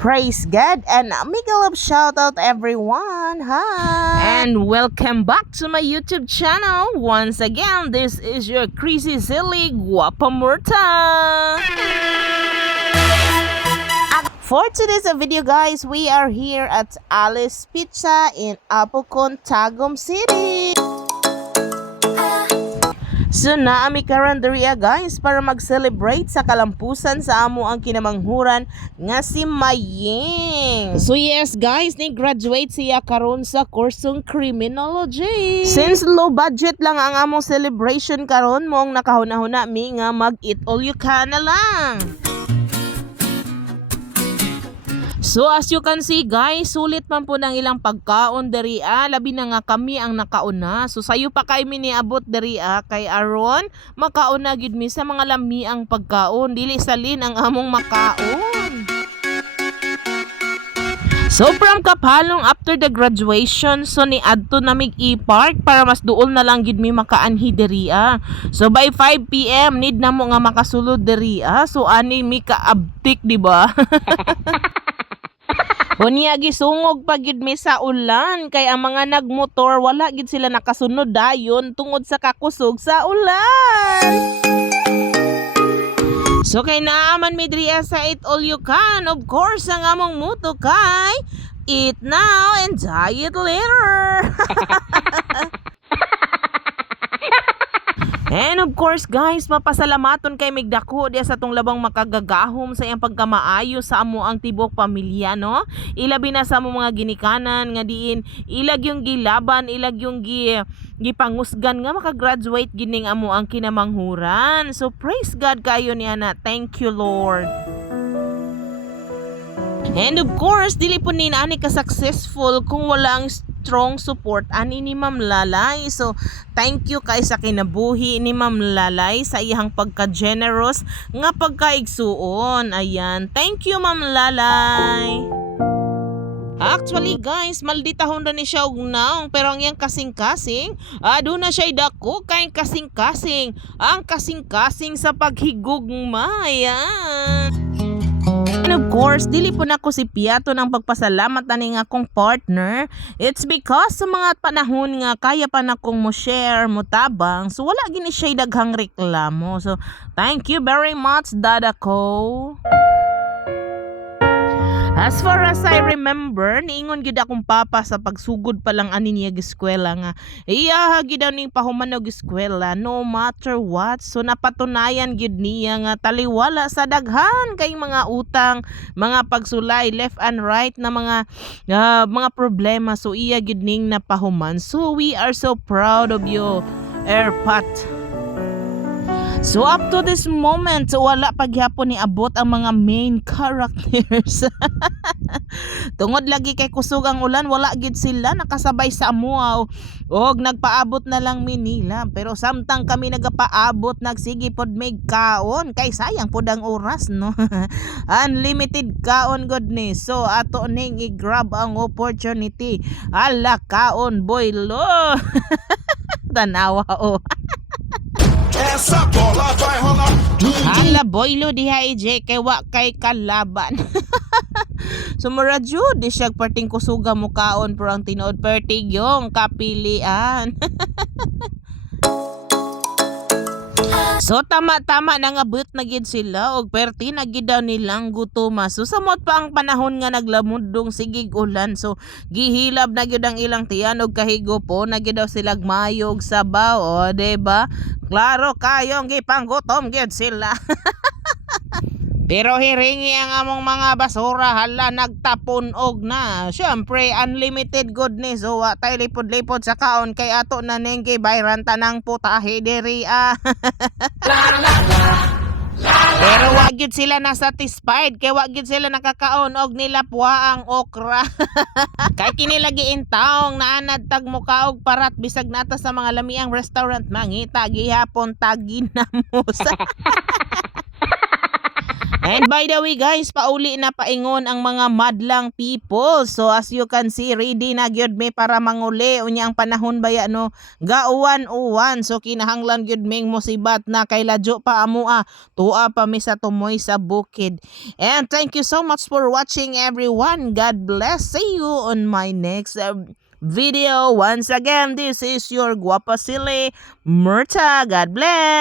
Praise God and a mega love shout out everyone. Hi! And welcome back to my YouTube channel. Once again, this is your crazy silly guapa Murta. For today's video guys, we are here at Alice Pizza in Apocon, Tagum City. So naami karon diriya guys para mag-celebrate sa kalampusan sa amo ang kinamanghuran nga si Maying. So yes guys, ni-graduate siya karon sa kursong criminology. Since low budget lang ang among celebration karon, mong nakahuna-huna mi nga mag-eat all you can na lang. So as you can see guys, sulit man po ng ilang pagkaon deriya, labi na nga kami ang nakauna. So sayo pa kay miniabot deriya kay aron makauna gid mi sa mga lami ang pagkaon, dili salin ang among makaon. So from kaphalong after the graduation, so ni adto namig i-park para mas duol na lang gid mi makaanhi deriya. So by 5 PM need na mo nga makasulod deriya. So ani mi kaabtik, di ba? Unya gisungog pa gid mi sa ulan kay ang mga nagmotor wala gid sila nakasunod dayon tungod sa kakusog sa ulan. So kay naaman mi diriya sa Eat All You Can, of course ang among motto kay eat now and diet later. And of course guys, mapasalamaton kay migdako diya sa tong labang makagagahom sa iyang pagkamaayo sa amo ang tibok pamilya, no? Ilabi na sa amo mga ginikanan nga diin ilag yung gilaban, ilag yung gipangusgan nga makagraduate gining amo ang kinamanghuran. So praise God kayo niya na. Thank you Lord. And of course, dili po ni ani ka successful kung wala ang strong support ani ni Ma'am Lalay. So, thank you kay sa kinabuhi ni Ma'am Lalay sa iyang pagka-generous nga pagkaigsuon. Ayan. Thank you Ma'am Lalay. Actually guys, malditahon na ni siya og naong, pero ang iyang kasing-kasing, doon na siya idako kay kasing-kasing. Ang kasing-kasing sa paghigugma. Ayan. And of course, dili po na ko si Piato ng pagpasalamat ani nga akong partner. It's because sa mga panahon nga kaya pa na kong mo share, mo tabang, so wala gini siya daghang reklamo. So, thank you very much, Dada ko. As far as I remember, niingon gid akong papa sa pagsugod pa lang ani niya eskwela nga iya gid daw ning pahumanog eskwela no matter what. So napatunayan gid niya nga taliwala sa daghan kay mga utang, mga pagsulay left and right na mga problema. So iya gid ning napahuman. So we are so proud of you, Airpat. So up to this moment, wala paghapon ni abot ang mga main characters. Tungod lagi kay kusog ang ulan, wala gid sila nakasabay sa amuaw. Og nagpaabot na lang minila, pero samtang kami nagapaabot nagsige pod mig kaon kay sayang pod ang oras, no. Unlimited kaon god ni. So ato ning i-grab ang opportunity. Ala kaon boy lo. Tanawa o. Essa bola vai rolar. Hala boylo diha EJ kay wa kay kalaban. Sumura jud di siya parting kusuga mo kaon pero ang tinuod pertig yung kapilian. So tama-tama nangabot na gid sila og perti na gid daw nilang gutuma. So samot pa ang panahon nga naglamudong sigig ulan. So gihilab na gyud ang ilang tiyan og kahigo po na gid daw sila mayog sabaw, o diba? Klaro kayong gipanggutom gyud sila. Pero hiringi ang among mga basura, hala nagtapon og na. Syempre unlimited goodness, so tay lipod-lipod sa kaon kay ato na ning gibayran tanang putahe diri. Pero wag gyud sila na satisfied kay wag gyud sila nakakaon og nilapwa ang okra. Kay kini lagi intaong naanad tag muka og parat bisag nata sa mga lamiang restaurant mangita gihapon tagin na mo sa. And by the way guys, pauli na paingon ang mga madlang people. So as you can see, ready na gyud me para manguli. Unya ang panahon baya no, gauwan-uwan. So kinahanglan gyud ming musibat na kay ladyo pa amua. Tua pa mi sa tumoy sa bukid. And thank you so much for watching everyone. God bless. See you on my next video. Once again, this is your Guapa Silly Murta. God bless.